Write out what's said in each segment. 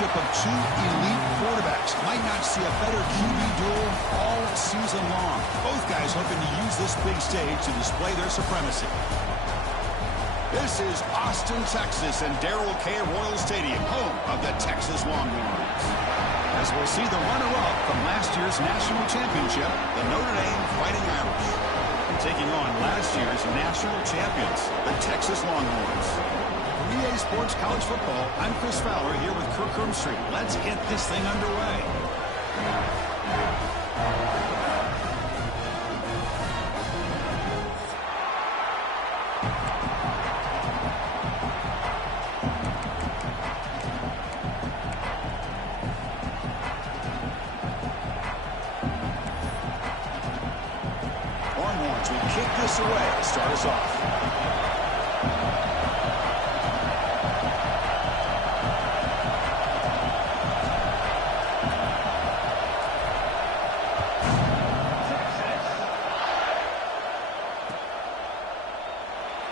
matchup of two elite quarterbacks. Might not see a better QB duel all season long. Both guys hoping to use this big stage to display their supremacy. This is Austin, Texas, and Darrell K. Royal Stadium, home of the Texas Longhorns. As we'll see the runner-up from last year's national championship, the Notre Dame Fighting Irish, taking on last year's national champions, the Texas Longhorns. For EA Sports College Football, I'm Chris Fowler here with Kirk Herbstreit. Let's get this thing underway. Longhorns will kick this away to start us off.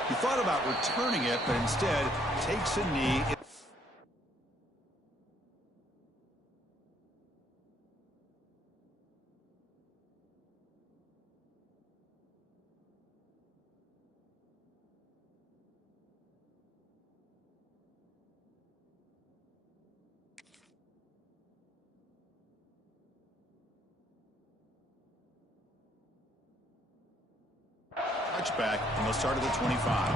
He thought about returning it, but instead takes a knee. Touchback, and they'll start at the 25.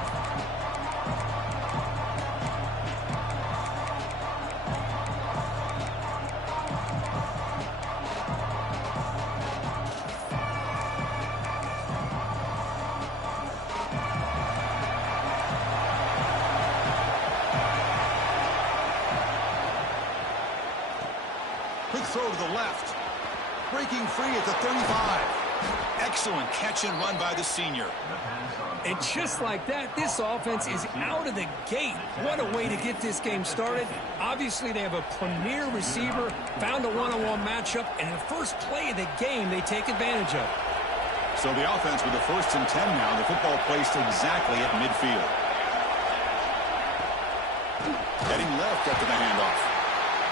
Quick throw to the left. Breaking free at the 35. Excellent catch and run by the senior. And just like that, this offense is out of the gate. What a way to get this game started. Obviously, they have a premier receiver, found a one-on-one matchup, and in the first play of the game, they take advantage of it. So the offense with the 1st and 10 now, the football placed exactly at midfield. Heading left after the handoff.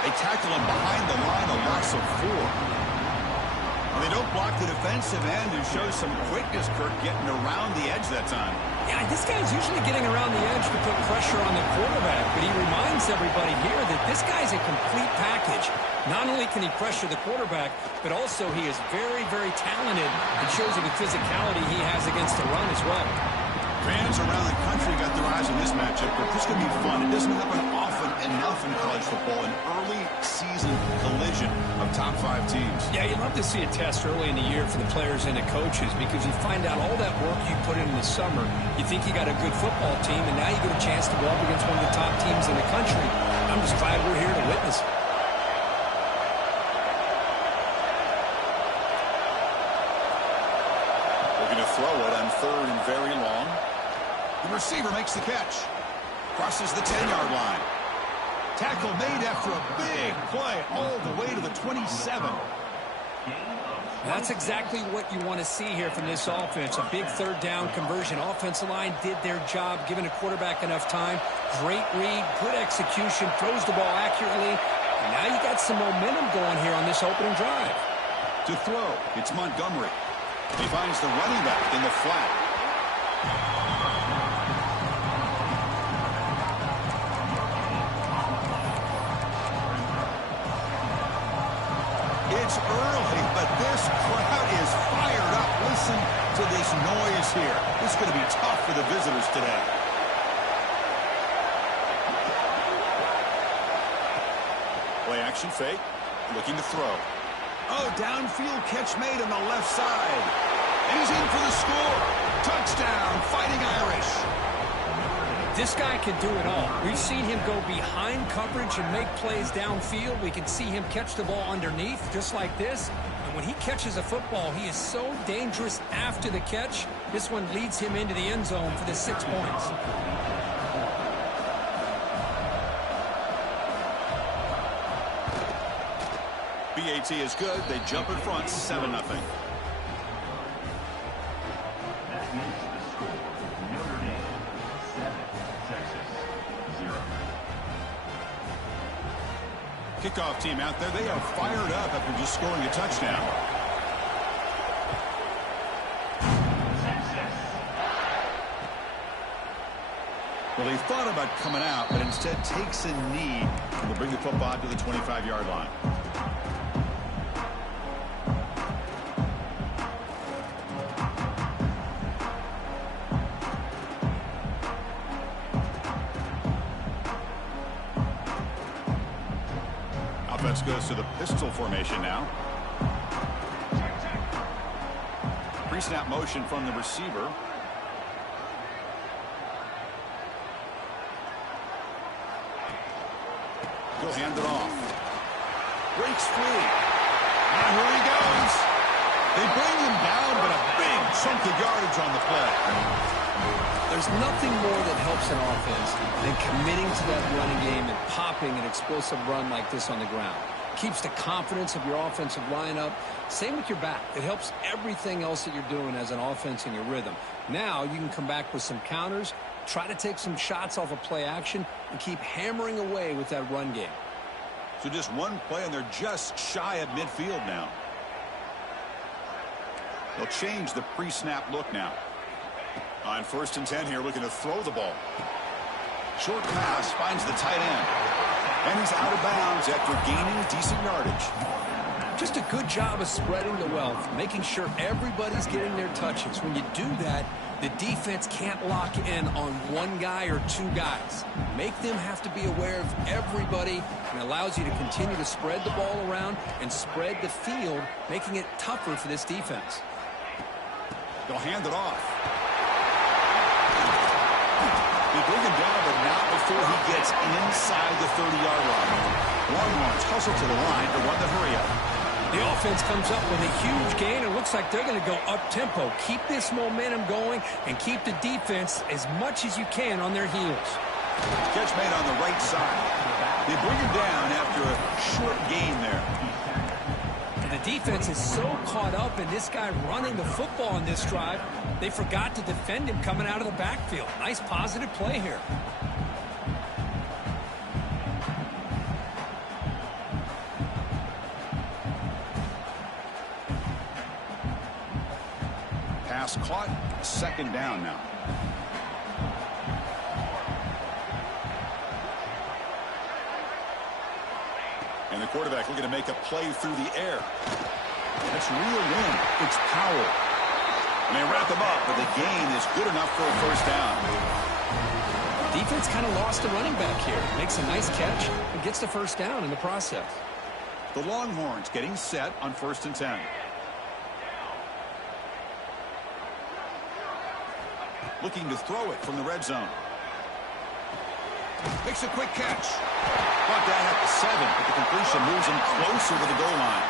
They tackle him behind the line, a loss of 4. They don't block the defensive end and show some quickness, Kirk, getting around the edge that time. Yeah, this guy's usually getting around the edge to put pressure on the quarterback, but he reminds everybody here that this guy's a complete package. Not only can he pressure the quarterback, but also he is very, very talented and shows you the physicality he has against the run as well. Fans around the country got their eyes on this matchup, but this is going to be fun. It doesn't happen often enough in college football, an early season collision of top 5 teams. Yeah, you love to see a test early in the year for the players and the coaches because you find out all that work you put in the summer. You think you got a good football team, and now you get a chance to go up against one of the top teams in the country. I'm just glad we're here to witness it. Looking to throw it on 3rd and very long. The receiver makes the catch. Crosses the 10-yard line. Tackle made after a big play all the way to the 27. That's exactly what you want to see here from this offense. A big 3rd down conversion. Offensive line did their job, giving a quarterback enough time. Great read, good execution, throws the ball accurately. And now you got some momentum going here on this opening drive. To throw, it's Montgomery. He finds the running back in the flat. It's early, but this crowd is fired up. Listen to this noise here. This is going to be tough for the visitors today. Play action fake. Looking to throw. Oh, downfield catch made on the left side. And he's in for the score. Touchdown, Fighting Irish. This guy can do it all. We've seen him go behind coverage and make plays downfield. We can see him catch the ball underneath, just like this. And when he catches a football, he is so dangerous after the catch. This one leads him into the end zone for the 6 points. BAT is good. They jump in front, 7-0. kickoff team out there, they are fired up after just scoring a touchdown. Well, he thought about coming out, but instead takes a knee and will bring the football to the 25-yard line. Offense goes to the pistol formation now. Pre-snap motion from the receiver. He'll hand it off. Breaks free. And here he goes. They bring him down, but a big chunk of yardage on the play. There's nothing more that helps an offense than committing to that running game and popping an explosive run like this on the ground. Keeps the confidence of your offensive lineup. Same with your back. It helps everything else that you're doing as an offense in your rhythm. Now you can come back with some counters, try to take some shots off of play action, and keep hammering away with that run game. So just one play, and they're just shy of midfield now. They'll change the pre-snap look now. On 1st and 10 here, looking to throw the ball. Short pass finds the tight end. And he's out of bounds after gaining decent yardage. Just a good job of spreading the wealth, making sure everybody's getting their touches. When you do that, the defense can't lock in on one guy or two guys. Make them have to be aware of everybody, and allows you to continue to spread the ball around and spread the field, making it tougher for this defense. They'll hand it off. They bring him down, but not before he gets inside the 30-yard line. Longhorns hustle to the line to run the hurry up. The offense comes up with a huge gain, and looks like they're going to go up-tempo. Keep this momentum going and keep the defense as much as you can on their heels. Catch made on the right side. They bring him down after a short gain there. And the defense is so caught up in this guy running the football on this drive, they forgot to defend him coming out of the backfield. Nice positive play here. Pass caught, 2nd down now. And the quarterback looking to make a play through the air. That's reeled in. It's Powell. And they wrap him up, but the gain is good enough for a 1st down. Defense kind of lost the running back here. Makes a nice catch and gets the 1st down in the process. The Longhorns getting set on 1st and 10. Looking to throw it from the red zone. Makes a quick catch. Brought down at the 7, but the completion moves him closer to the goal line.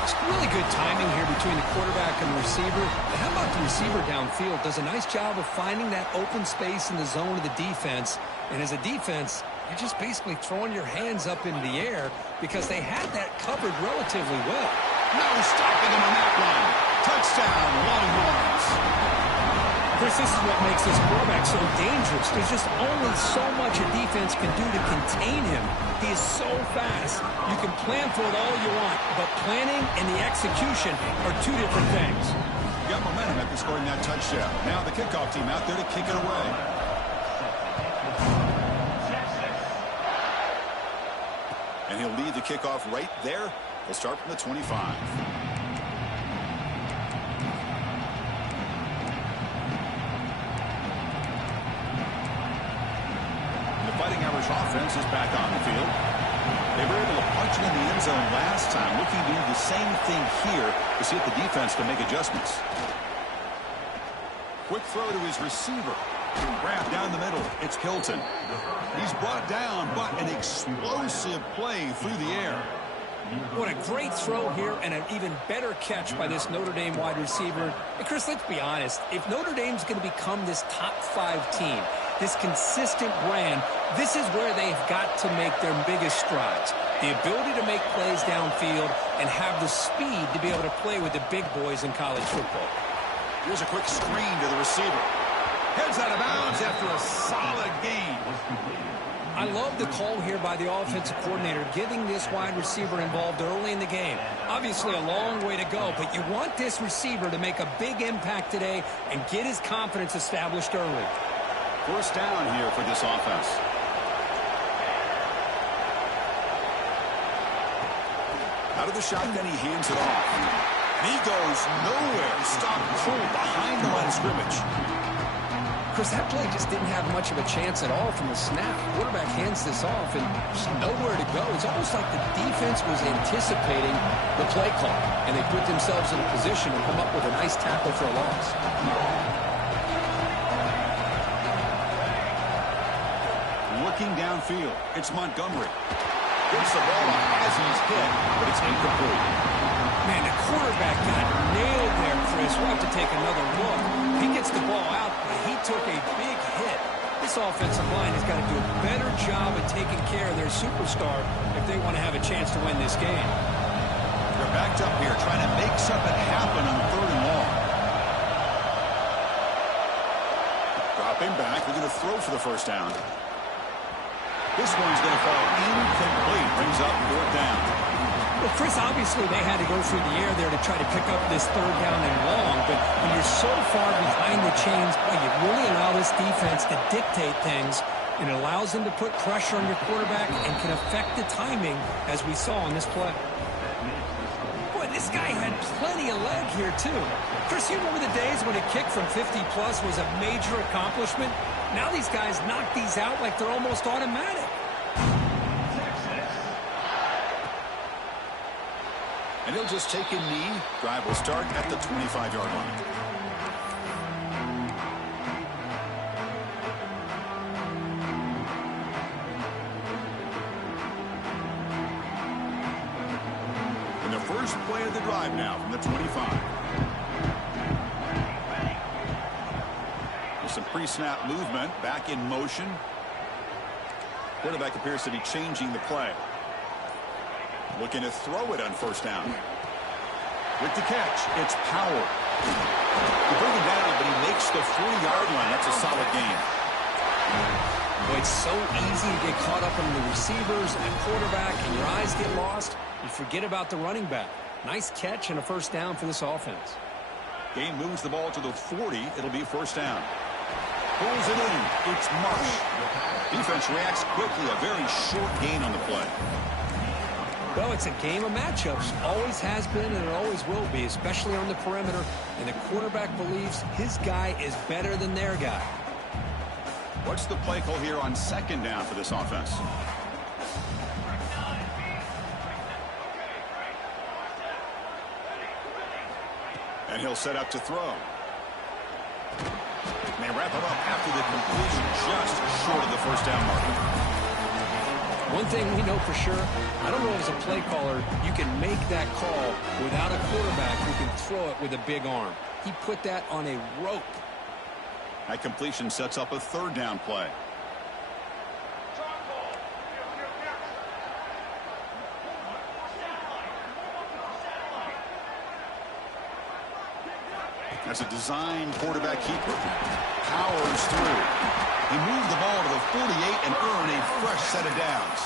It's really good timing here between the quarterback and the receiver. But how about the receiver downfield? Does a nice job of finding that open space in the zone of the defense. And as a defense, you're just basically throwing your hands up in the air because they had that covered relatively well. No stopping him on that one. Touchdown, Longhorns. Chris, this is what makes this quarterback so dangerous. There's just only so much a defense can do to contain him. He is so fast. You can plan for it all you want, but planning and the execution are two different things. Got momentum after scoring that touchdown. Now the kickoff team out there to kick it away. And he'll lead the kickoff right there. They'll start from the 25. Fighting Irish offense is back on the field. They were able to punch it in the end zone last time. Looking to do the same thing here to see if the defense can make adjustments. Quick throw to his receiver. Grab down the middle. It's Hilton. He's brought down, but an explosive play through the air. What a great throw here, and an even better catch by this Notre Dame wide receiver. And Chris, let's be honest. If Notre Dame's going to become this top 5 team, this consistent brand, this is where they've got to make their biggest strides. The ability to make plays downfield and have the speed to be able to play with the big boys in college football. Here's a quick screen to the receiver. Heads out of bounds after a solid gain. I love the call here by the offensive coordinator, getting this wide receiver involved early in the game. Obviously a long way to go, but you want this receiver to make a big impact today and get his confidence established early. First down here for this offense. Out of the shotgun, he hands it off. And he goes nowhere. Stopped cold behind the line of scrimmage. Chris, that play just didn't have much of a chance at all from the snap. Quarterback hands this off and just nowhere to go. It's almost like the defense was anticipating the play call, and they put themselves in a position to come up with a nice tackle for a loss. Looking downfield, it's Montgomery. Gets the ball as he's hit, but it's incomplete. Man, the quarterback got nailed there, Chris. We'll have to take another look. He gets the ball out, but he took a big hit. This offensive line has got to do a better job of taking care of their superstar if they want to have a chance to win this game. They're backed up here trying to make something happen on 3rd and long. Dropping back. They're going to throw for the first down. This one's going to fall incomplete. Brings up 4th down. Well, Chris, obviously they had to go through the air there to try to pick up this 3rd down and long, but when you're so far behind the chains, you really allow this defense to dictate things, and it allows them to put pressure on your quarterback and can affect the timing, as we saw on this play. Boy, this guy had plenty of leg here, too. Chris, you remember the days when a kick from 50-plus was a major accomplishment? Now these guys knock these out like they're almost automatic. And he'll just take a knee. Drive will start at the 25-yard line. And the first play of the drive now from the 25. With some pre-snap movement, back in motion. Quarterback appears to be changing the play. Looking to throw it on first down. With the catch, it's Power. He bring him down, but he makes the 40-yard line. That's a solid gain. Boy, it's so easy to get caught up in the receivers and the quarterback, and your eyes get lost. You forget about the running back. Nice catch and a first down for this offense. Game moves the ball to the 40. It'll be first down. Pulls it in. It's Marsh. Defense reacts quickly. A very short gain on the play. Well, it's a game of matchups. Always has been and it always will be, especially on the perimeter. And the quarterback believes his guy is better than their guy. What's the play call here on 2nd down for this offense? And he'll set up to throw. And they wrap him up after the completion, just short of the first down marker. One thing we know for sure, I don't know as a play caller, you can make that call without a quarterback who can throw it with a big arm. He put that on a rope. That completion sets up a 3rd down play. That's a design quarterback keeper. Powers through. He moved the ball to the 48 and earned a fresh set of downs.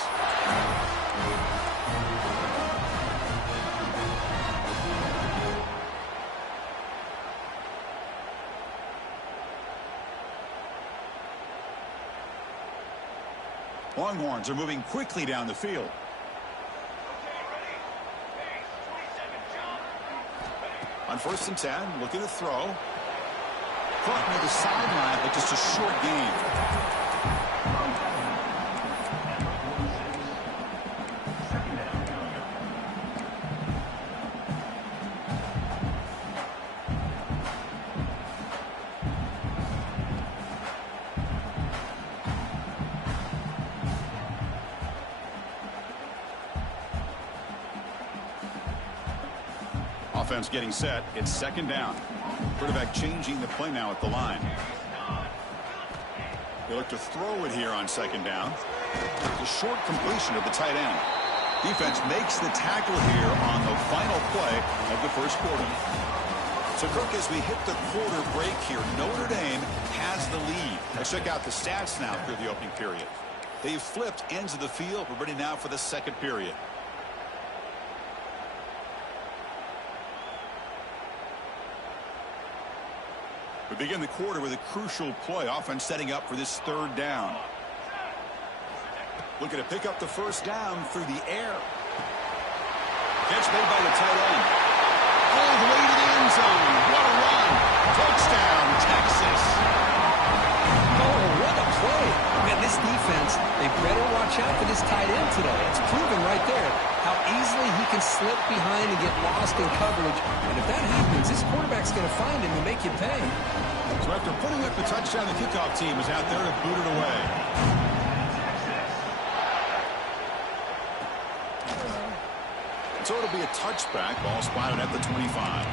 Longhorns are moving quickly down the field. On 1st and 10, looking to throw. Caught near the sideline, but just a short gain. Offense getting set. It's 2nd down. Quarterback changing the play now at the line. They look to throw it here on 2nd down. The short completion of the tight end. Defense makes the tackle here on the final play of the first quarter. So, Kirk, as we hit the quarter break here, Notre Dame has the lead. Let's check out the stats now through the opening period. They've flipped ends of the field. We're ready now for the second period. We begin the quarter with a crucial play. Offense setting up for this third down. Looking to pick up the first down through the air. Catch made by the tight end. All the way to the end zone. What a run. Touchdown, Texas. Oh, what a play. Man, this defense, they better watch out for this tight end today. It's proven right there how easily he can slip behind and get lost in coverage. And if that happens, this quarterback's going to find him and make you pay. So after putting up the touchdown, the kickoff team is out there to boot it away. So it'll be a touchback. Ball spotted at the 25.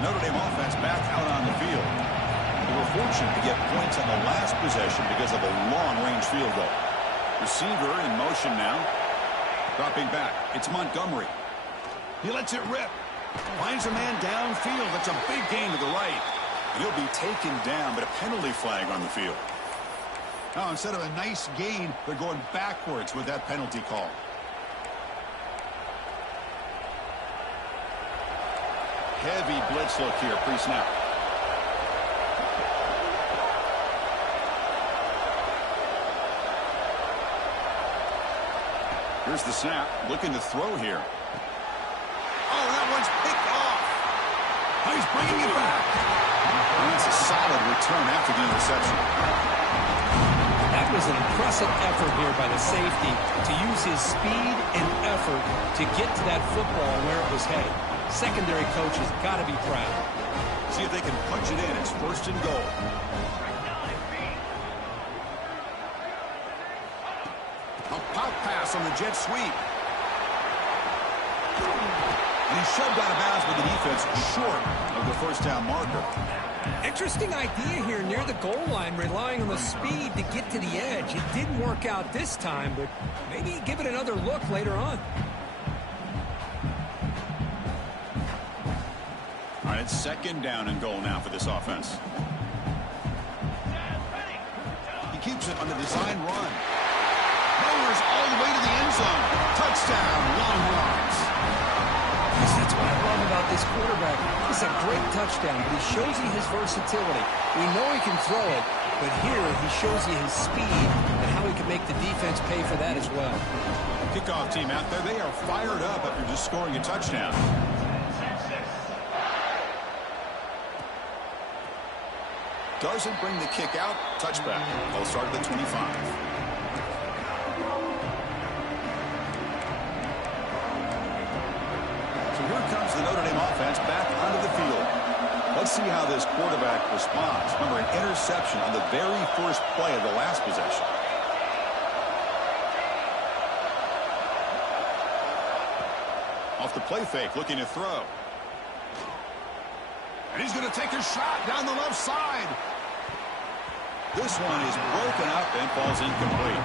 Notre Dame offense back out on the field. They were fortunate to get points on the last possession because of a long-range field goal. Receiver in motion now. Dropping back. It's Montgomery. He lets it rip. Finds a man downfield. That's a big gain to the right. And he'll be taken down, but a penalty flag on the field. Now, instead of a nice gain, they're going backwards with that penalty call. Heavy blitz look here, pre-snap. Here's the snap, looking to throw here. Oh, that one's picked off. Oh, he's bringing it back. And that's a solid return after the interception. That was an impressive effort here by the safety to use his speed and effort to get to that football where it was headed. Secondary coaches got to be proud. See if they can punch it in. It's first and goal. A pop pass on the jet sweep. And he's shoved out of bounds with the defense short of the first down marker. Interesting idea here near the goal line, relying on the speed to get to the edge. It didn't work out this time, but maybe give it another look later on. All right, it's second down and goal now for this offense. He keeps it on the design run. Lowers all the way to the end zone. Touchdown, Longhorns. That's what I love about this quarterback. It's a great touchdown, but he shows you his versatility. We know he can throw it, but here he shows you his speed and how he can make the defense pay for that as well. Kickoff team out there, they are fired up after just scoring a touchdown. Doesn't bring the kick out. Touchback. They'll start at the 25. So here comes the Notre Dame offense back onto the field. Let's see how this quarterback responds. Remember, an interception on the very first play of the last possession. Off the play fake, looking to throw. And he's going to take a shot down the left side. This one is broken up and falls incomplete.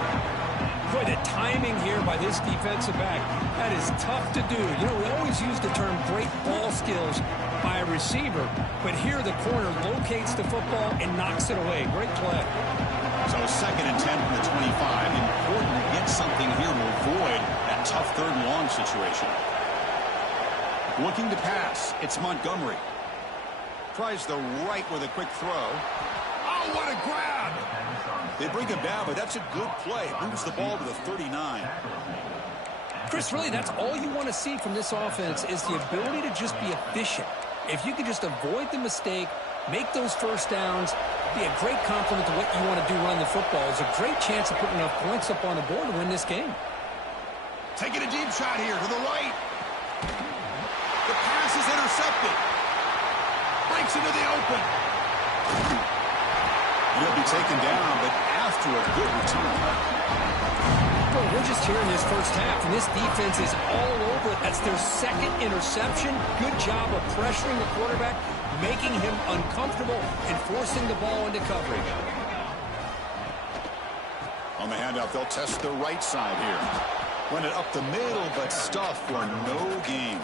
Boy, the timing here by this defensive back, that is tough to do. You know, we always use the term great ball skills by a receiver, but here the corner locates the football and knocks it away. Great play. So second and 10 from the 25. Important to get something here to avoid that tough third and long situation. Looking to pass. It's Montgomery. Tries the right with a quick throw. Oh, what a grab! They bring him down, but that's a good play. Moves the ball to the 39. Chris, really, that's all you want to see from this offense is the ability to just be efficient. If you can just avoid the mistake, make those first downs, be a great compliment to what you want to do running the football. It's a great chance of putting enough points up on the board to win this game. Taking a deep shot here to the right. The pass is intercepted. Breaks into the open. He'll be taken down, but after a good return. Well, we're just here in this first half, and this defense is all over it. That's their second interception. Good job of pressuring the quarterback, making him uncomfortable, and forcing the ball into coverage. On the handoff, they'll test the right side here. Run it up the middle, but stuff for no gain.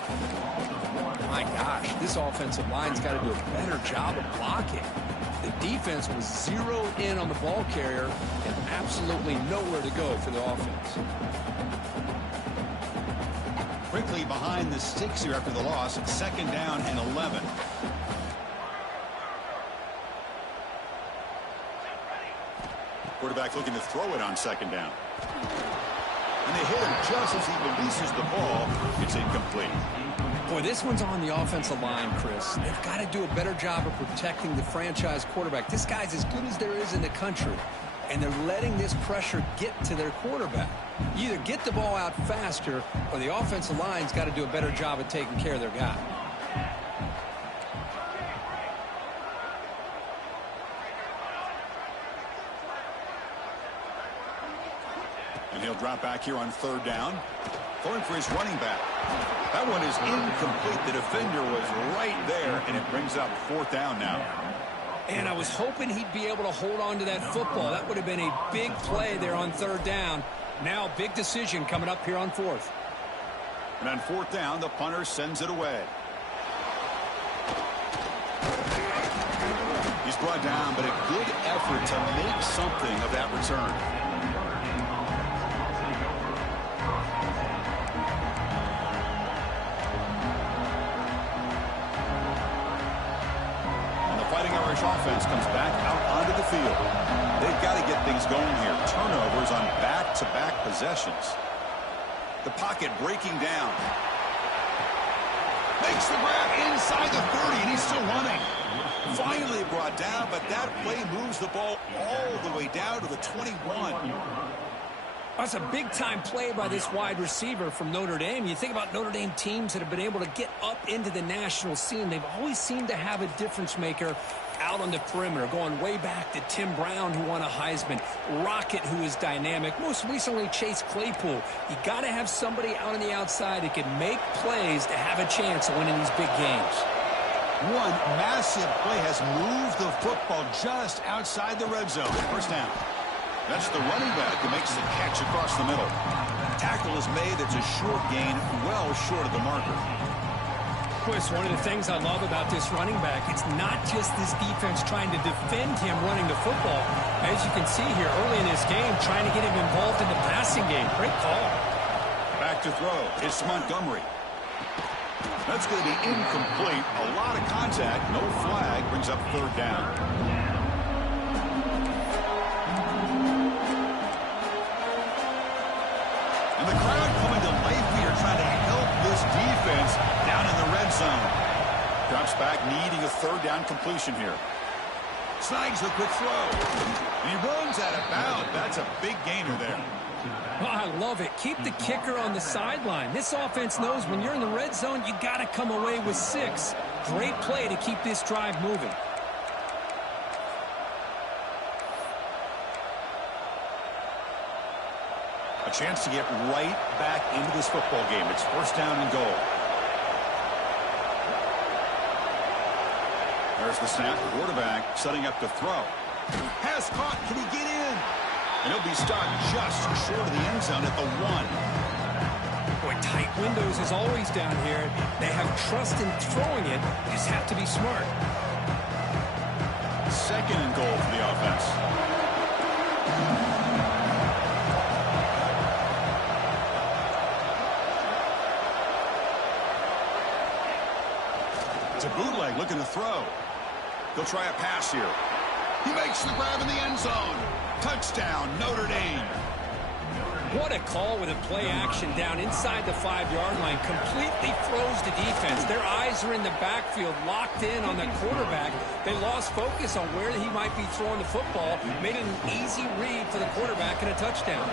My gosh, this offensive line's got to do a better job of blocking. The defense was zeroed in on the ball carrier and absolutely nowhere to go for the offense. Quickly behind the sticks here after the loss. 2nd down and 11. Quarterback looking to throw it on 2nd down. And they hit him just as he releases the ball. It's incomplete. Boy, this one's on the offensive line, Chris. They've got to do a better job of protecting the franchise quarterback. This guy's as good as there is in the country, and they're letting this pressure get to their quarterback. You either get the ball out faster, or the offensive line's got to do a better job of taking care of their guy. And he'll drop back here on 3rd down. Going for his running back. That one is incomplete. The defender was right there, and it brings up 4th down now. And I was hoping he'd be able to hold on to that football. That would have been a big play there on 3rd down. Now, big decision coming up here on 4th. And on 4th down, the punter sends it away. He's brought down, but a good effort to make something of that return. Irish offense comes back out onto the field. They've got to get things going here. Turnovers on back-to-back possessions. The pocket breaking down. Makes the grab inside the 30, and he's still running. Finally brought down, but that play moves the ball all the way down to the 21. That's a big-time play by this wide receiver from Notre Dame. You think about Notre Dame teams that have been able to get up into the national scene. They've always seemed to have a difference maker out on the perimeter, going way back to Tim Brown, who won a Heisman, Rocket, who is dynamic, most recently Chase Claypool. You got to have somebody out on the outside that can make plays to have a chance of winning these big games. One massive play has moved the football just outside the red zone. 1st down. That's the running back who makes the catch across the middle. Tackle is made. It's a short gain, well short of the marker. Chris, one of the things I love about this running back, it's not just this defense trying to defend him running the football. As you can see here early in this game, trying to get him involved in the passing game. Great call. Back to throw. It's Montgomery. That's going to be incomplete. A lot of contact. No flag. Brings up 3rd down. And the crowd coming to life here, trying to help this defense down in the red zone. Drops back, needing a 3rd down completion here. Snags a quick throw. And he runs out of bounds. That's a big gainer there. Oh, I love it. Keep the kicker on the sideline. This offense knows when you're in the red zone, you got to come away with 6. Great play to keep this drive moving. A chance to get right back into this football game. It's 1st down and goal. There's the snap. Quarterback setting up to throw. Pass caught. Can he get in? And he'll be stopped just short of the end zone at the 1. Boy, tight windows is always down here. They have trust in throwing it. You just have to be smart. 2nd and goal for the offense. It's a bootleg looking to throw. They'll try a pass here. He makes the grab in the end zone. Touchdown, Notre Dame. What a call with a play action down inside the 5-yard line. Completely froze the defense. Their eyes are in the backfield, locked in on the quarterback. They lost focus on where he might be throwing the football. Made it an easy read for the quarterback and a touchdown.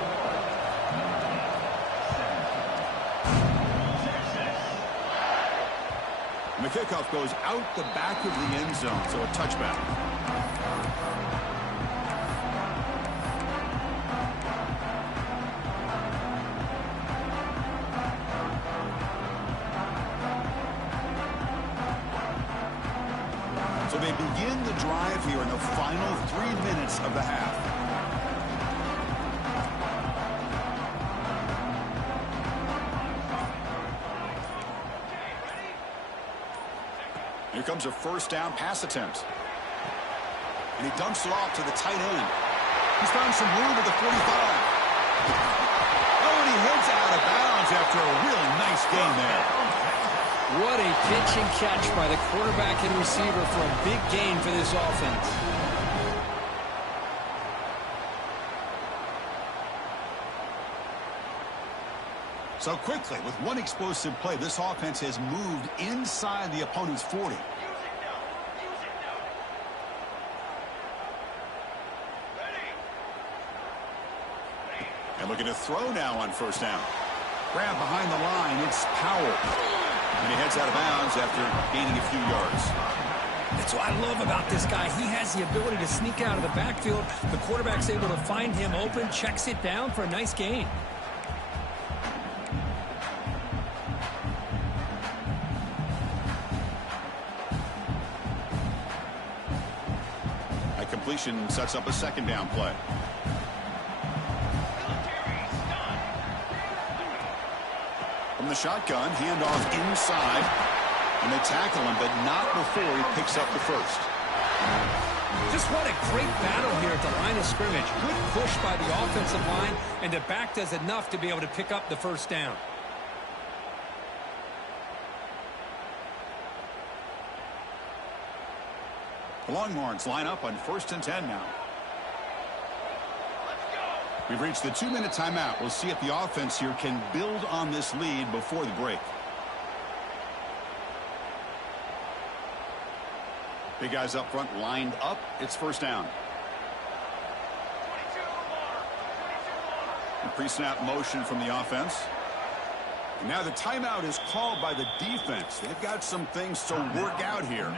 And the kickoff goes out the back of the end zone, so a touchback. So they begin the drive here in the final 3 minutes of the half. Here comes a first down pass attempt. And he dumps it off to the tight end. He's found some room at the 45. Oh, and he heads out of bounds after a really nice gain there. What a pitch and catch by the quarterback and receiver for a big gain for this offense. So quickly, with one explosive play, this offense has moved inside the opponent's 40. And looking to throw now on first down. Grab behind the line, it's Powell. And he heads out of bounds after gaining a few yards. That's what I love about this guy. He has the ability to sneak out of the backfield. The quarterback's able to find him open, checks it down for a nice gain. That completion sets up a second down play. From the shotgun, handoff inside. And they tackle him, but not before he picks up the first. Just what a great battle here at the line of scrimmage. Good push by the offensive line, and the back does enough to be able to pick up the first down. The Longhorns line up on 1st and 10 now. We've reached the 2-minute timeout. We'll see if the offense here can build on this lead before the break. Big guys up front lined up. It's first down. Pre-snap motion from the offense. And now the timeout is called by the defense. They've got some things to work out here.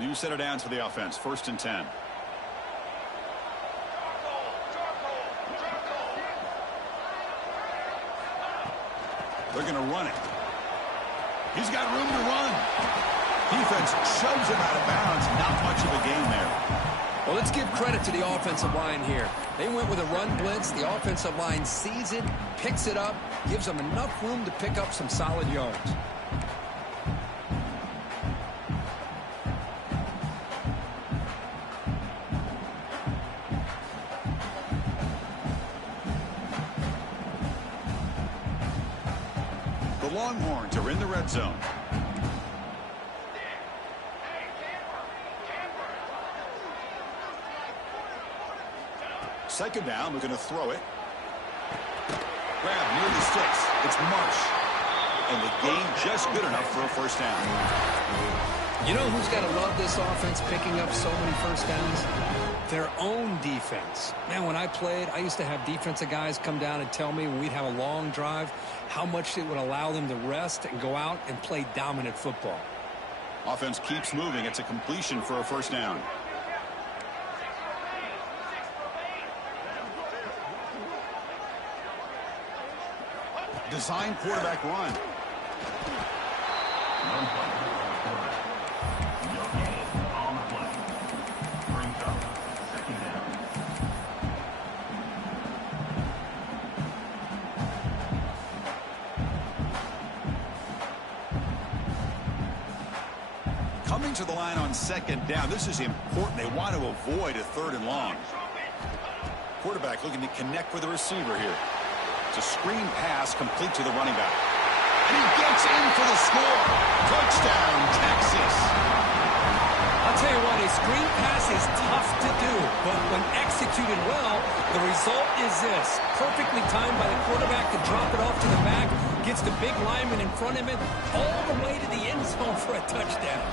New center down to the offense. 1st and 10. They're going to run it. He's got room to run. Defense shoves him out of bounds. Not much of a gain there. Well, let's give credit to the offensive line here. They went with a run blitz. The offensive line sees it, picks it up, gives them enough room to pick up some solid yards. Longhorns are in the red zone. Second down, we're going to throw it. Grab near the sticks. It's Marsh. And the gain just good enough for a first down. You know who's got to love this offense picking up so many first downs? Their own defense. Man, when I played, I used to have defensive guys come down and tell me when we'd have a long drive how much it would allow them to rest and go out and play dominant football. Offense keeps moving. It's a completion for a first down. Design quarterback run. Coming to the line on second down. This is important. They want to avoid a 3rd and long. Quarterback looking to connect with the receiver here. It's a screen pass complete to the running back. And he gets in for the score. Touchdown, Texas. I'll tell you what, a screen pass is tough to do, but when executed well, the result is this. Perfectly timed by the quarterback to drop it off to the back, gets the big lineman in front of him, all the way to the end zone for a touchdown.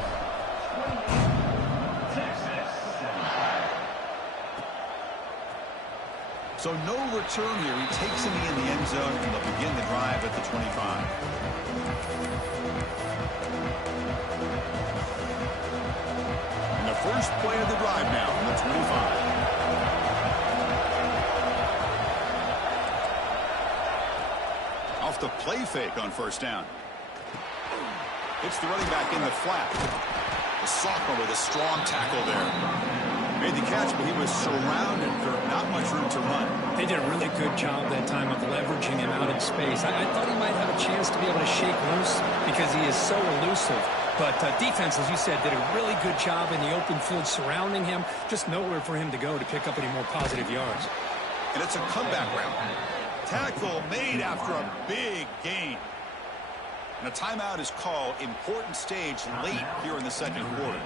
So no return here. He takes him in the end zone, and they'll begin the drive at the 25. And the first play of the drive now from the 25. Off the play fake on first down. Hits the running back in the flat. The sophomore with a strong tackle there. Made the catch, but he was surrounded for not much room to run. They did a really good job that time of leveraging him out in space. I thought he might have a chance to be able to shake loose because he is so elusive. But defense, as you said, did a really good job in the open field surrounding him. Just nowhere for him to go to pick up any more positive yards. And it's a comeback round. Tackle made after a big gain. And a timeout is called. Important stage late here in the second quarter.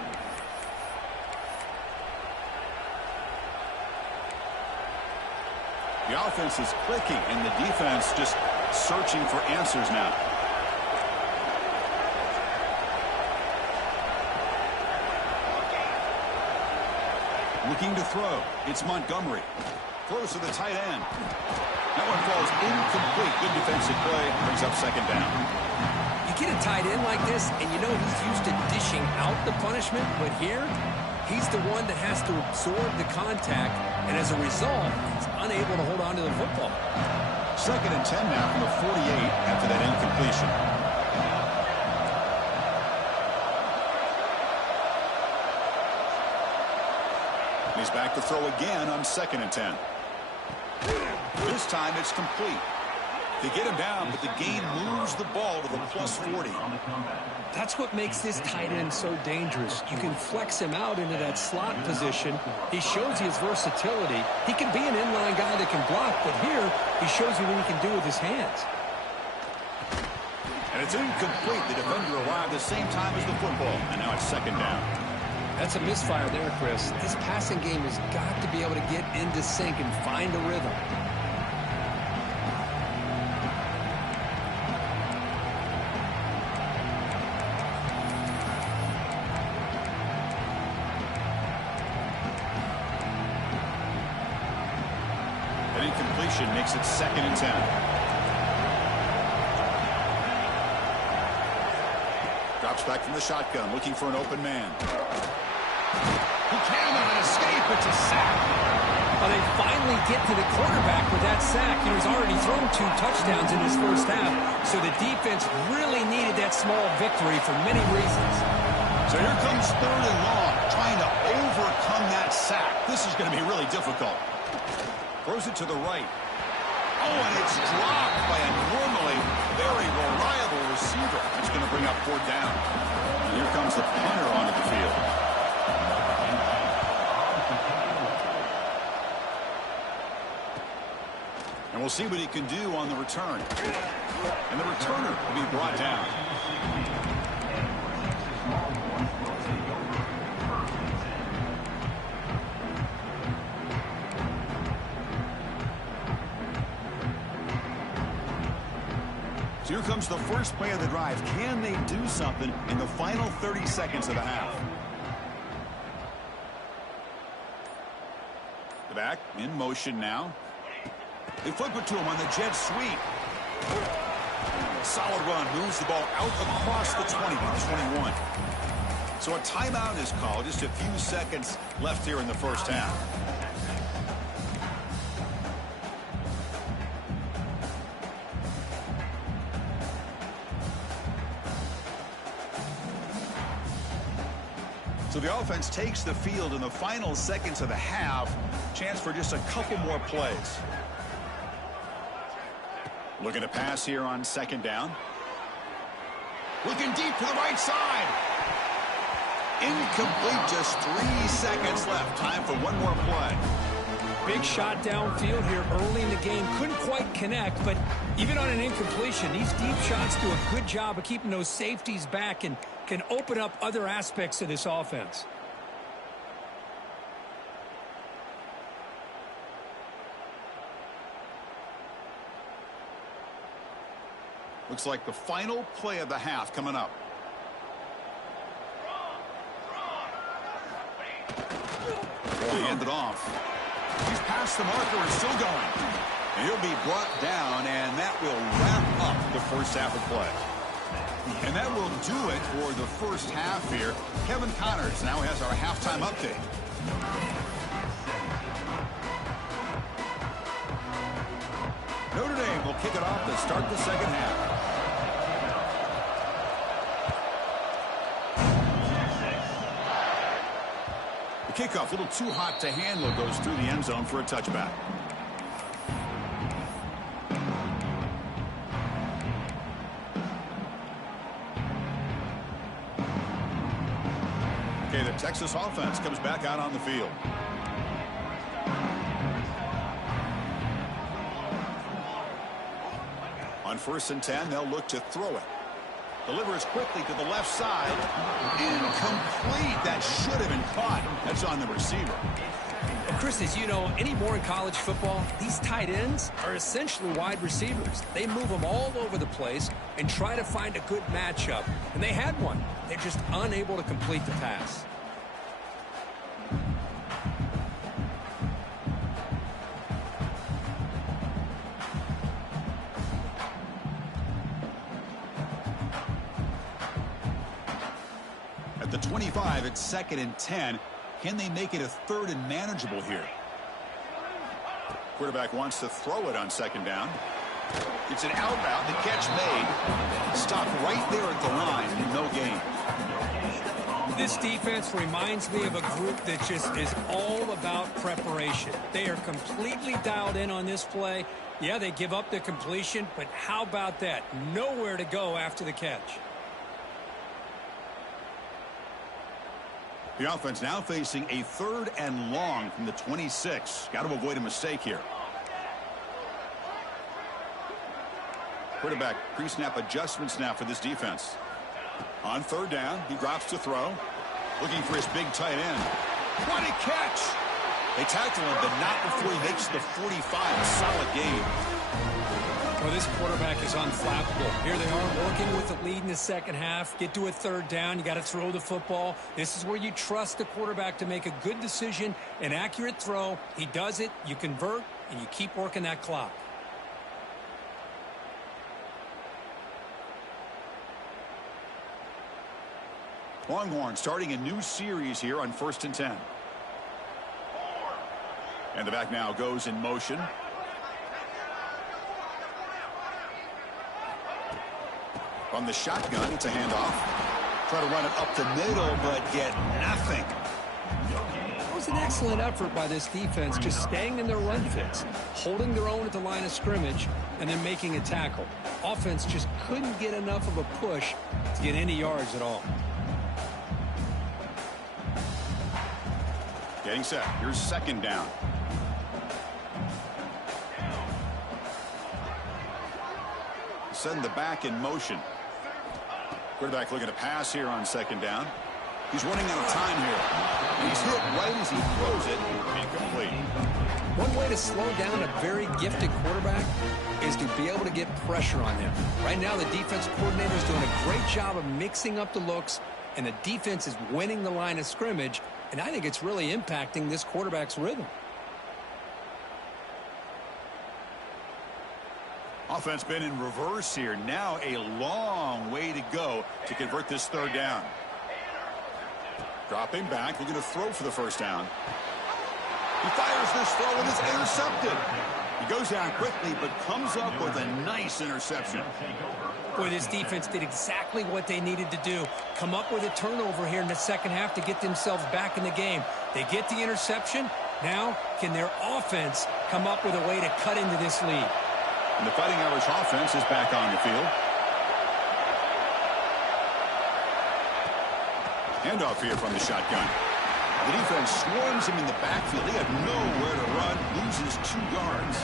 The offense is clicking, and the defense just searching for answers now. Looking to throw. It's Montgomery. Throws to the tight end. That one falls incomplete. Good defensive play. Brings up second down. You get a tight end like this, and you know he's used to dishing out the punishment, but here, he's the one that has to absorb the contact, and as a result, he's unable to hold on to the football. 2nd and 10 now from the 48 after that incompletion. He's back to throw again on 2nd and 10. This time it's complete. They get him down, but the gain moves the ball to the plus 40. That's what makes this tight end so dangerous. You can flex him out into that slot position. He shows you his versatility. He can be an inline guy that can block, but here he shows you what he can do with his hands. And it's incomplete. The defender arrived the same time as the football, and now it's second down. That's a misfire there, Chris. This passing game has got to be able to get into sync and find a rhythm. An incompletion makes it 2nd and 10. Drops back from the shotgun, looking for an open man. He cannot escape. It's a sack. Well, they finally get to the quarterback with that sack. He's already thrown 2 touchdowns in his first half, so the defense really needed that small victory for many reasons. So here comes 3rd and long, trying to overcome that sack. This is going to be really difficult. Throws it to the right. Oh, and it's dropped by a normally very reliable receiver. It's going to bring up 4th down. And here comes the punter onto the field. And we'll see what he can do on the return. And the returner will be brought down. So here comes the first play of the drive. Can they do something in the final 30 seconds of the half? The back in motion now. They flip it to him on the jet sweep. Solid run. Moves the ball out across the 20 to the 21. So a timeout is called. Just a few seconds left here in the first half. So the offense takes the field in the final seconds of the half. Chance for just a couple more plays. Looking to pass here on 2nd down. Looking deep to the right side. Incomplete, just 3 seconds left. Time for one more play. Big shot downfield here early in the game. Couldn't quite connect, but even on an incompletion, these deep shots do a good job of keeping those safeties back and can open up other aspects of this offense. Looks like the final play of the half coming up. Hand it off. He's past the marker and still going. And he'll be brought down, and that will wrap up the first half of play. And that will do it for the first half here. Kevin Connors now has our halftime update. Notre Dame will kick it off to start the second half. The Kickoff, a little too hot to handle, goes through the end zone for a touchback. Okay, the Texas offense comes back out on the field. On 1st and 10, they'll look to throw it. Delivers quickly to the left side. Incomplete. That should have been caught. That's on the receiver. Well, Chris, as you know, anymore in college football, these tight ends are essentially wide receivers. They move them all over the place and try to find a good matchup. And they had one. They're just unable to complete the pass. At the 25, it's 2nd and 10. Can they make it a 3rd and manageable here? Quarterback wants to throw it on 2nd down. It's an outbound. The catch made. Stopped right there at the line and no gain. This defense reminds me of a group that just is all about preparation. They are completely dialed in on this play. Yeah, they give up the completion, but how about that? Nowhere to go after the catch. The offense now facing a 3rd and long from the 26. Got to avoid a mistake here. Quarterback pre-snap adjustments now for this defense. On 3rd down, he drops to throw. Looking for his big tight end. What a catch! They tackle him, but not before he makes the 45. A solid game. Well, this quarterback is unflappable. Here they are working with the lead in the 2nd half. Get to a 3rd down. You got to throw the football. This is where you trust the quarterback to make a good decision, an accurate throw. He does it, you convert, and you keep working that clock. Longhorn starting a new series here on 1st and 10. And the back now goes in motion. From the shotgun, it's a handoff. Try to run it up the middle, but get nothing. It was an excellent effort by this defense, just staying in their run fits, holding their own at the line of scrimmage, and then making a tackle. Offense just couldn't get enough of a push to get any yards at all. Getting set. Here's 2nd down. Send the back in motion. Quarterback looking to pass here on 2nd down. He's running out of time here. And he's hit right as he throws it. Incomplete. One way to slow down a very gifted quarterback is to be able to get pressure on him. Right now, the defense coordinator is doing a great job of mixing up the looks, and the defense is winning the line of scrimmage, and I think it's really impacting this quarterback's rhythm. Offense been in reverse here. Now a long way to go to convert this 3rd down. Dropping back, looking to throw for the 1st down. He fires this throw and it's intercepted. He goes down quickly but comes up with a nice interception. Boy, this defense did exactly what they needed to do. Come up with a turnover here in the 2nd half to get themselves back in the game. They get the interception. Now, can their offense come up with a way to cut into this lead? And the Fighting Irish offense is back on the field. Handoff here from the shotgun. The defense swarms him in the backfield. He had nowhere to run, loses 2 yards.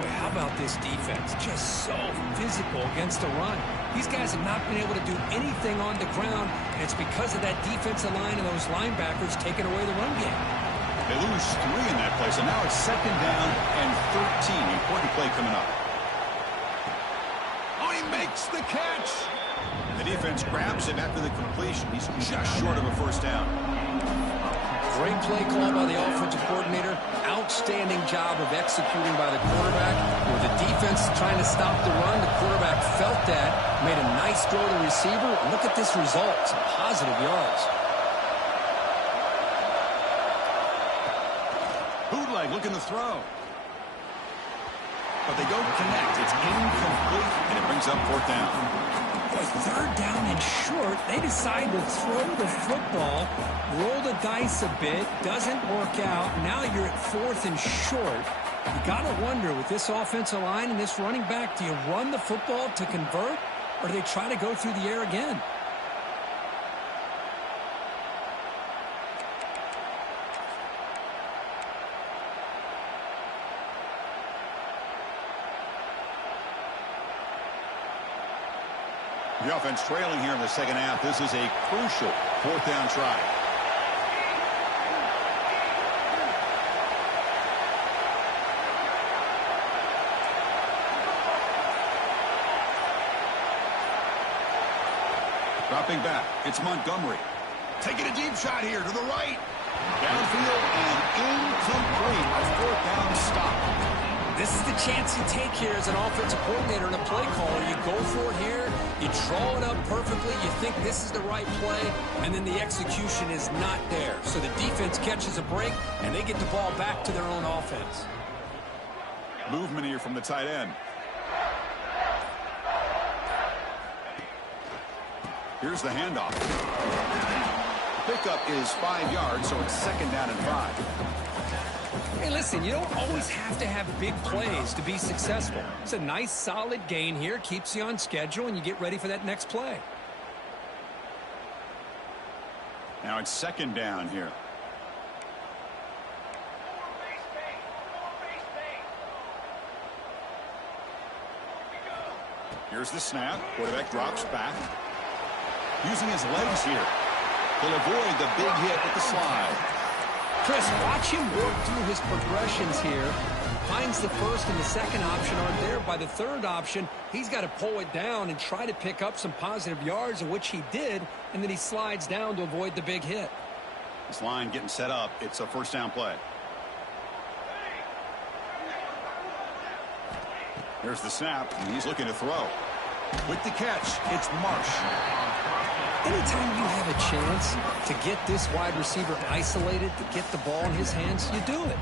Boy, how about this defense? Just so physical against the run. These guys have not been able to do anything on the ground, and it's because of that defensive line and those linebackers taking away the run game. They lose 3 in that play, so now it's 2nd down and 13. Important play coming up. Oh, he makes the catch. The defense grabs him after the completion. He's just short of a 1st down. Great play call by the offensive coordinator. Outstanding job of executing by the quarterback. With the defense trying to stop the run, the quarterback felt that, made a nice throw to the receiver. Look at this result. Some positive yards. Bootleg looking to throw. But they don't connect. It's incomplete, and it brings up 4th down. Boy, third down and short. They decide to throw the football, roll the dice a bit, doesn't work out. Now you're at fourth and short. You got to wonder, with this offensive line and this running back, do you run the football to convert, or do they try to go through the air again? The offense trailing here in the second half. This is a crucial fourth down try. Dropping back, it's Montgomery. Taking a deep shot here to the right. Downfield and incomplete. A fourth down stop. This is the chance you take here as an offensive coordinator and a play caller. You go for it here, you draw it up perfectly, you think this is the right play, and then the execution is not there. So the defense catches a break, and they get the ball back to their own offense. Movement here from the tight end. Here's the handoff. Pickup is 5 yards, so it's second down and 5. Hey, listen, you don't always have to have big plays to be successful. It's a nice, solid gain here, keeps you on schedule, and you get ready for that next play. Now it's second down here. Here's the snap. Quarterback drops back. Using his legs here. He'll avoid the big hit with the slide. Chris, watch him work through his progressions here. Finds the first and the second option aren't there. By the third option, he's got to pull it down and try to pick up some positive yards, of which he did, and then he slides down to avoid the big hit. This line getting set up. It's a first down play. Here's the snap, and he's looking to throw. With the catch, it's Marsh. Anytime you have a chance to get this wide receiver isolated, to get the ball in his hands, you do it.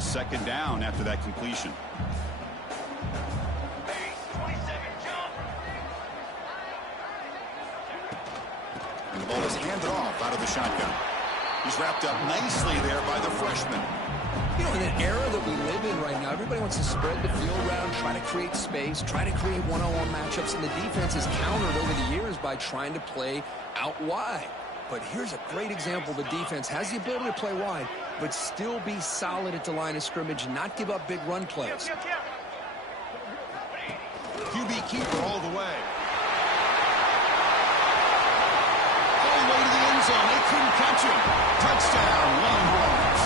Second down after that completion. And the ball is handed off out of the shotgun. He's wrapped up nicely there by the freshman. You know, in an era that we live in right now, everybody wants to spread the field around, try to create space, try to create one-on-one matchups, and the defense has countered over the years by trying to play out wide. But here's a great example. The defense has the ability to play wide, but still be solid at the line of scrimmage and not give up big run plays. QB keeper all the way. All the way to the end zone. They couldn't catch him. Touchdown, Longhorns.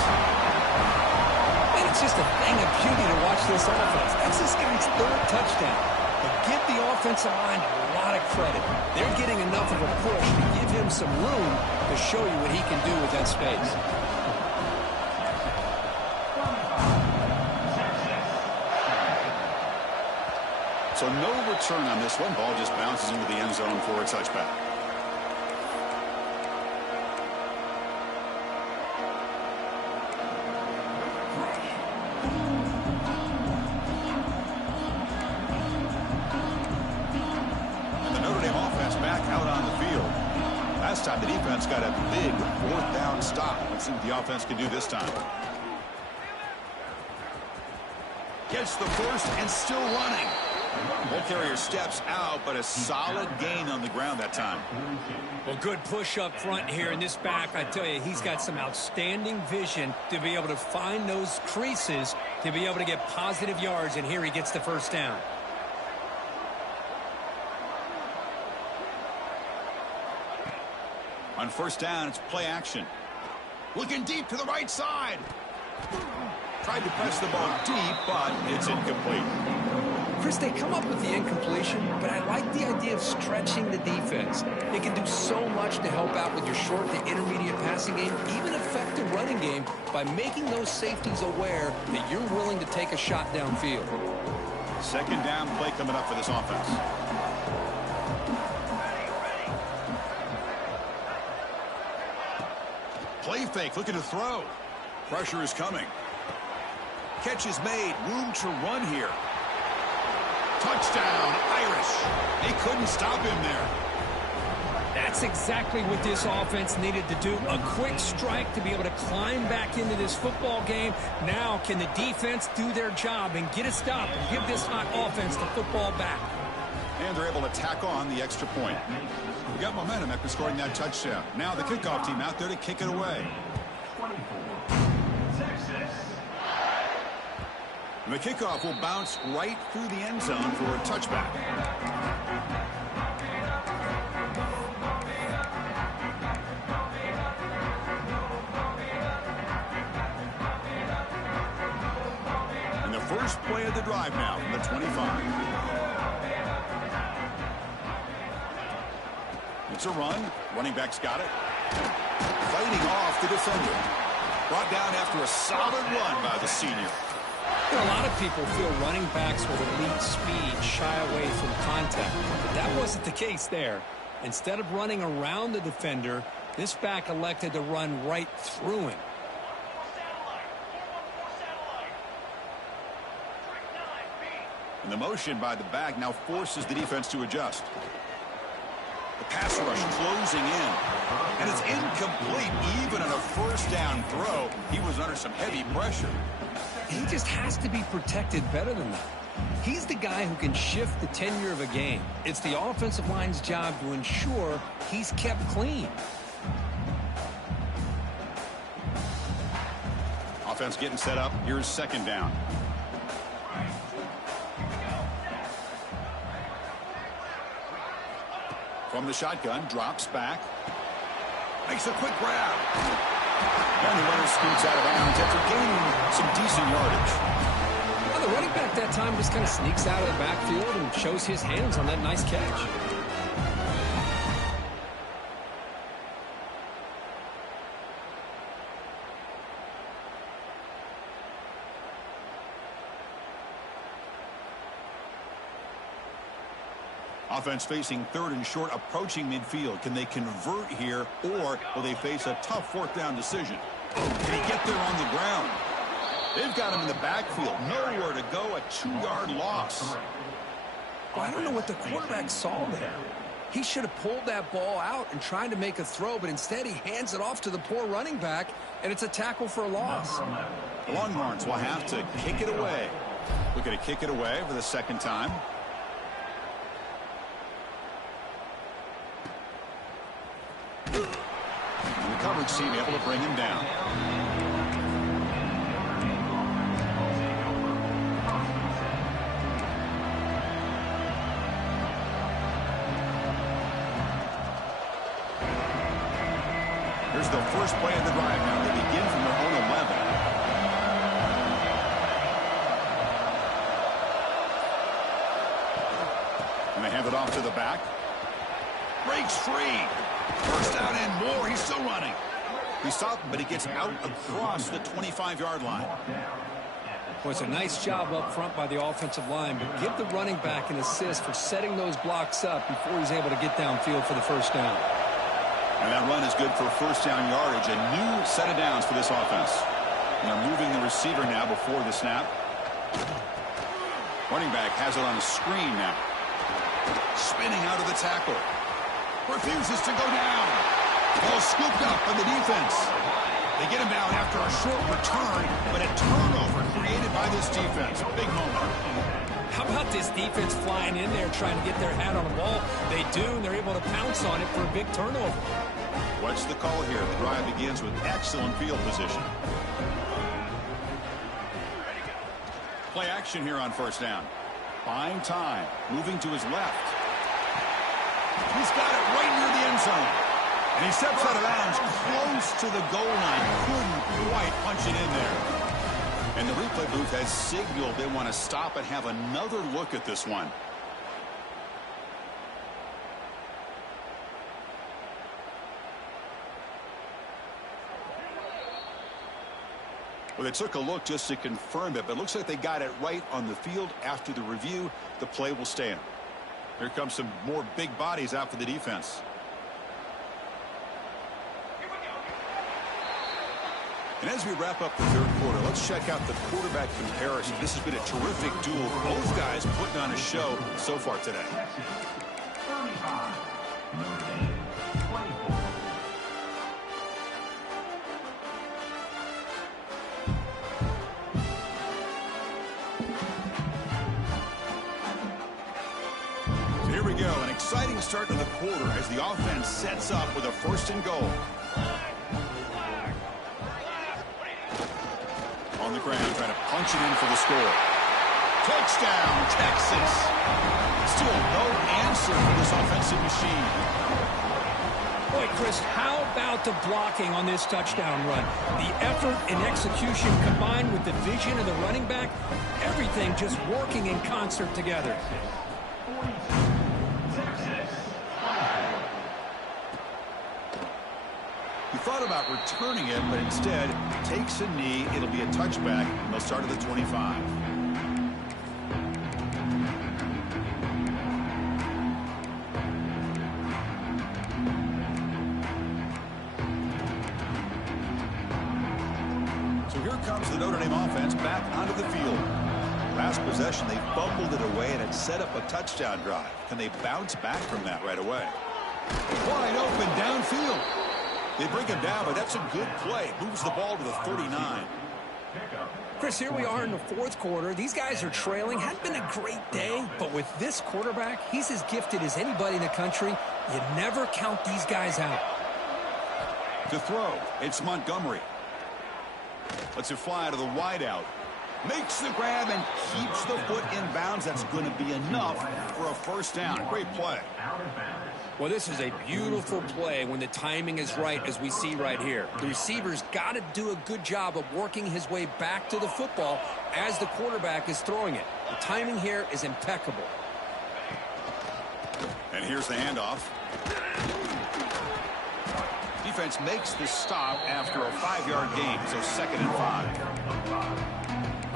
And it's just a thing of beauty to watch this offense. That's this guy's third touchdown. But give the offensive line a lot of credit. They're getting enough of a push to give him some room to show you what he can do with that space. So no return on this one. Ball just bounces into the end zone for a touchback. And the Notre Dame offense back out on the field. Last time the defense got a big fourth down stop. Let's see what the offense can do this time. Gets the first and still running. Ball carrier steps out, but a solid gain on the ground that time. Well, good push up front here in this back. I tell you, he's got some outstanding vision to be able to find those creases, to be able to get positive yards, and here he gets the first down. On first down, it's play action. Looking deep to the right side. Tried to press the ball deep, but it's incomplete. Chris, they come up with the incompletion, but I like the idea of stretching the defense. They can do so much to help out with your short to intermediate passing game, even affect the running game by making those safeties aware that you're willing to take a shot downfield. Second down play coming up for this offense. Play fake, looking to throw. Pressure is coming. Catch is made. Room to run here. Touchdown, Irish. They couldn't stop him there. That's exactly what this offense needed to do. A quick strike to be able to climb back into this football game. Now can the defense do their job and get a stop and give this hot offense the football back? And they're able to tack on the extra point. We got momentum after scoring that touchdown. Now the kickoff team out there to kick it away. The kickoff will bounce right through the end zone for a touchback. And the first play of the drive now from the 25. It's a run. Running back's got it. Fighting off the defender. Brought down after a solid run by the senior. A lot of people feel running backs with elite speed shy away from contact. But that wasn't the case there. Instead of running around the defender, this back elected to run right through him. And the motion by the back now forces the defense to adjust. The pass rush closing in. And it's incomplete even on a first down throw. He was under some heavy pressure. He just has to be protected better than that. He's the guy who can shift the tenure of a game. It's the offensive line's job to ensure he's kept clean. Offense getting set up. Here's second down. From the shotgun, drops back. Makes a quick grab. And the runner scoots out of bounds after gaining some decent yardage. Well, the running back that time just kind of sneaks out of the backfield and shows his hands on that nice catch. Offense facing third and short, approaching midfield. Can they convert here, or will they face a tough fourth down decision? Can he get there on the ground? They've got him in the backfield. Nowhere to go, a 2-yard loss. Well, I don't know what the quarterback saw there. He should have pulled that ball out and tried to make a throw, but instead he hands it off to the poor running back, and it's a tackle for a loss. The Longhorns will have to kick it away. Looking to kick it away for the second time. And the coverage team able to bring him down. Here's the first play of the drive now. They begin from their own 11. And they hand it off to the back. Breaks free. First down and more. He's still running. He stopped, but he gets out across the 25-yard line. Well, it's a nice job up front by the offensive line, but give the running back an assist for setting those blocks up before he's able to get downfield for the first down. And that run is good for first down yardage. A new set of downs for this offense. And they're moving the receiver now before the snap. Running back has it on a screen now. Spinning out of the tackle. Refuses to go down. Ball scooped up by the defense. They get him down after a short return, but a turnover created by this defense. Big moment. How about this defense flying in there trying to get their hat on the ball? They do, and they're able to pounce on it for a big turnover. What's the call here? The drive begins with excellent field position. Play action here on first down. Buying time. Moving to his left. He's got it right near the end zone. And he steps out of bounds close to the goal line. Couldn't quite punch it in there. And the replay booth has signaled they want to stop and have another look at this one. Well, they took a look just to confirm it, but it looks like they got it right on the field. After the review, the play will stand. Here comes some more big bodies out for the defense. And as we wrap up the third quarter, let's check out the quarterback comparison. This has been a terrific duel. Both guys putting on a show so far today. Here we go, an exciting start to the quarter as the offense sets up with a 1st and goal. On the ground, trying to punch it in for the score. Touchdown, Texas. Still no answer for this offensive machine. Boy, Chris, how about the blocking on this touchdown run? The effort and execution combined with the vision of the running back, everything just working in concert together. He thought about returning it, but instead takes a knee. It'll be a touchback, and they'll start at the 25. So here comes the Notre Dame offense back onto the field. Last possession, they fumbled it away, and it set up a touchdown drive. Can they bounce back from that right away? Wide open downfield. They bring him down, but that's a good play. Moves the ball to the 39. Chris, here we are in the 4th quarter. These guys are trailing. Hadn't been a great day, but with this quarterback, he's as gifted as anybody in the country. You never count these guys out. To throw, it's Montgomery. Lets it fly to the wideout. Makes the grab and keeps the foot in bounds. That's going to be enough for a 1st down. Great play. Well, this is a beautiful play when the timing is right, as we see right here. The receiver's got to do a good job of working his way back to the football as the quarterback is throwing it. The timing here is impeccable. And here's the handoff. Defense makes the stop after a 5-yard gain, so 2nd and 5.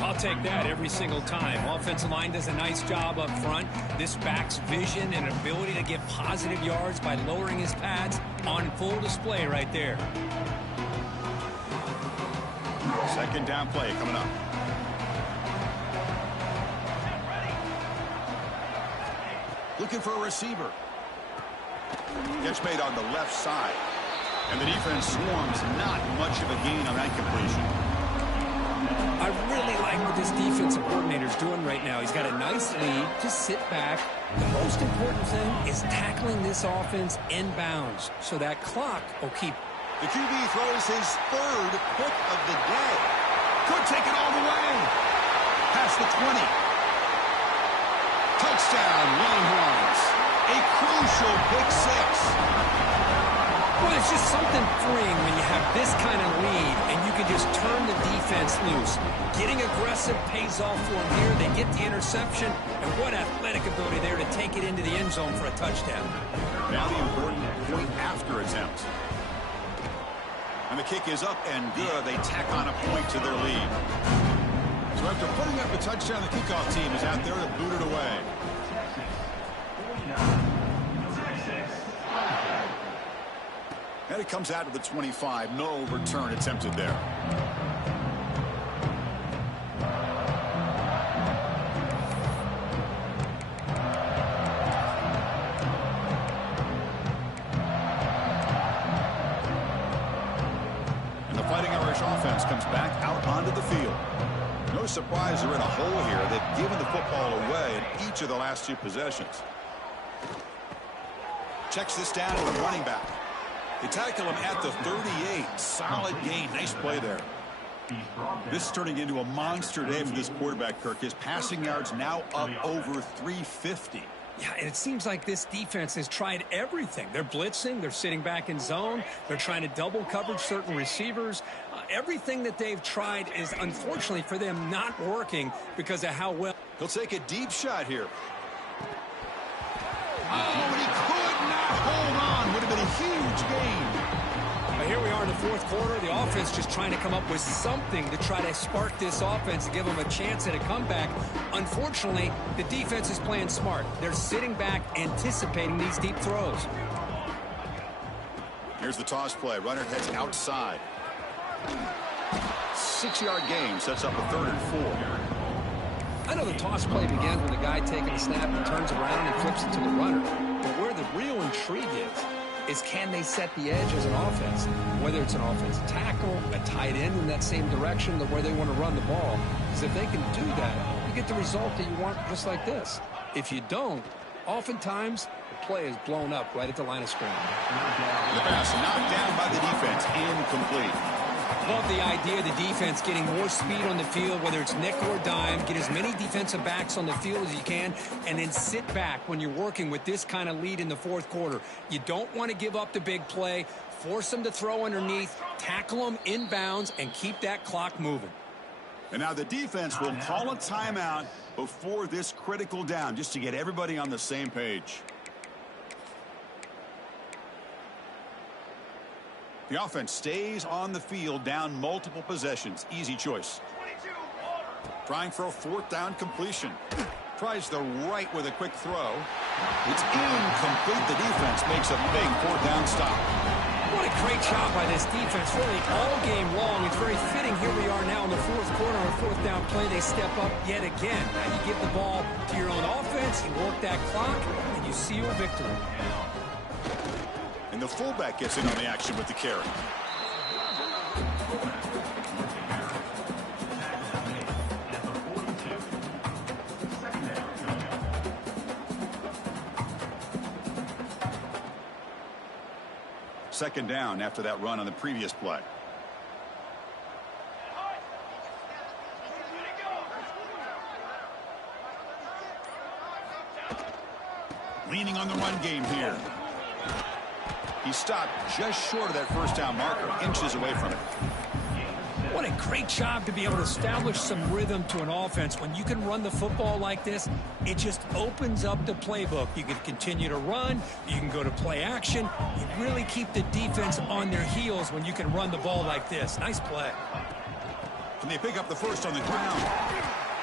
I'll take that every single time. Offensive line does a nice job up front. This back's vision and ability to get positive yards by lowering his pads on full display right there. 2nd down play coming up. Looking for a receiver. Catch made on the left side. And the defense swarms, not much of a gain on that completion. I really like what this defensive coordinator is doing right now. He's got a nice lead. Just sit back. The most important thing is tackling this offense in bounds so that clock will keep. The QB throws his 3rd pick of the day. Could take it all the way. Past the 20. Touchdown, Longhorns. A crucial pick 6. Well, it's just something freeing when you have this kind of lead and you can just turn the defense loose. Getting aggressive pays off for them here. They get the interception, and what athletic ability there to take it into the end zone for a touchdown. Now the important point after attempt. And the kick is up and good. They tack on a point to their lead. So after putting up a touchdown, the kickoff team is out there to boot it away. And it comes out to the 25. No return attempted there. And the Fighting Irish offense comes back out onto the field. No surprise they're in a hole here. They've given the football away in each of the last 2 possessions. Checks this down to the running back. They tackle him at the 38. Solid gain. Nice play there. This is turning into a monster day for this quarterback, Kirk. His passing yards now up over 350. Yeah, and it seems like this defense has tried everything. They're blitzing. They're sitting back in zone. They're trying to double coverage certain receivers. Everything that they've tried is, unfortunately for them, not working because of how well. He'll take a deep shot here. Oh, and he could not hold on. Would have been a huge gain. Here we are in the fourth quarter, the offense just trying to come up with something to try to spark this offense and give them a chance at a comeback. Unfortunately, the defense is playing smart. They're sitting back, anticipating these deep throws. Here's the toss play. Runner heads outside. 6-yard gain sets up a 3rd and 4. I know the toss play begins with a guy taking a snap and turns around and flips it to the runner. But where the real intrigue is can they set the edge as an offense? Whether it's an offensive tackle, a tight end in that same direction, where they want to run the ball. Because if they can do that, you get the result that you want just like this. If you don't, oftentimes the play is blown up right at the line of scrimmage. The pass knocked down by the defense, incomplete. Love the idea of the defense getting more speed on the field, whether it's nickel or dime, get as many defensive backs on the field as you can, and then sit back when you're working with this kind of lead in the fourth quarter. You don't want to give up the big play, force them to throw underneath, tackle them inbounds, and keep that clock moving. And now the defense will call a timeout before this critical down, just to get everybody on the same page. The offense stays on the field, down multiple possessions. Easy choice. Trying for a 4th down completion. Tries the right with a quick throw. It's incomplete. The defense makes a big 4th down stop. What a great job by this defense, really all game long. It's very fitting. Here we are now in the fourth quarter on a 4th down play. They step up yet again. Now you give the ball to your own offense, you work that clock, and you seal a victory. And the fullback gets in on the action with the carry. Second down after that run on the previous play. Leaning on the run game here. He stopped just short of that 1st down marker, inches away from it. What a great job to be able to establish some rhythm to an offense. When you can run the football like this, it just opens up the playbook. You can continue to run. You can go to play action. You really keep the defense on their heels when you can run the ball like this. Nice play. Can they pick up the first on the ground?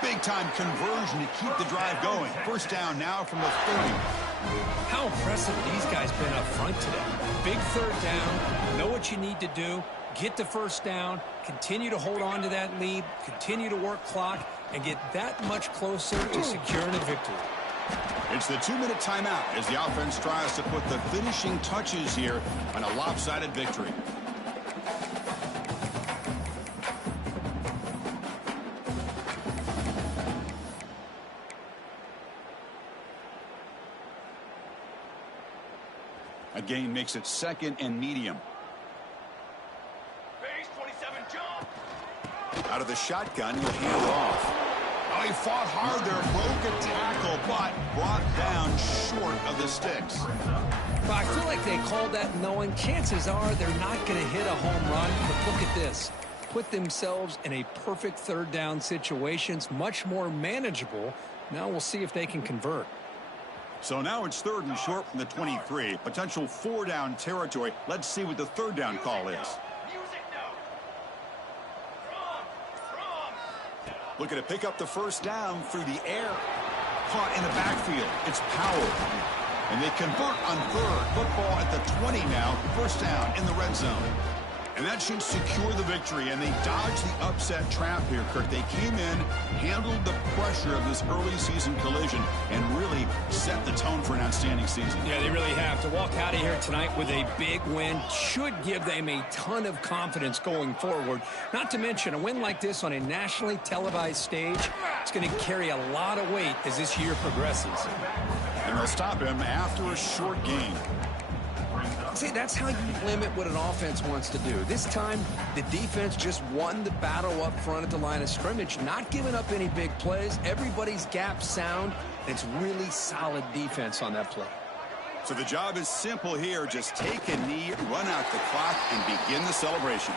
Big-time conversion to keep the drive going. 1st down now from the 30. How impressive these guys been up front today. Big 3rd down. Know what you need to do. Get the 1st down. Continue to hold on to that lead. Continue to work clock. And get that much closer to securing a victory. It's the 2-minute timeout as the offense tries to put the finishing touches here on a lopsided victory. A gain makes it 2nd and medium. Base 27 jump. Out of the shotgun, he'll hand it off. Oh, he fought hard there, broke a tackle, but brought down short of the sticks. But I feel like they called that knowing chances are they're not going to hit a home run. But look at this. Put themselves in a perfect 3rd down situation. It's much more manageable. Now we'll see if they can convert. So now it's 3rd and short from the 23. Potential 4-down territory. Let's see what the 3rd down call is. Looking to pick up the 1st down through the air. Caught in the backfield. It's Powell. And they convert on 3rd. Football at the 20 now. 1st down in the red zone. And that should secure the victory. And they dodged the upset trap here, Kirk. They came in, handled the pressure of this early season collision, and really set the tone for an outstanding season. Yeah, they really have. To walk out of here tonight with a big win should give them a ton of confidence going forward. Not to mention, a win like this on a nationally televised stage, it's going to carry a lot of weight as this year progresses. And they'll stop him after a short gain. See, that's how you limit what an offense wants to do. This time, the defense just won the battle up front at the line of scrimmage, not giving up any big plays. Everybody's gap sound. It's really solid defense on that play. So the job is simple here. Just take a knee, run out the clock, and begin the celebration.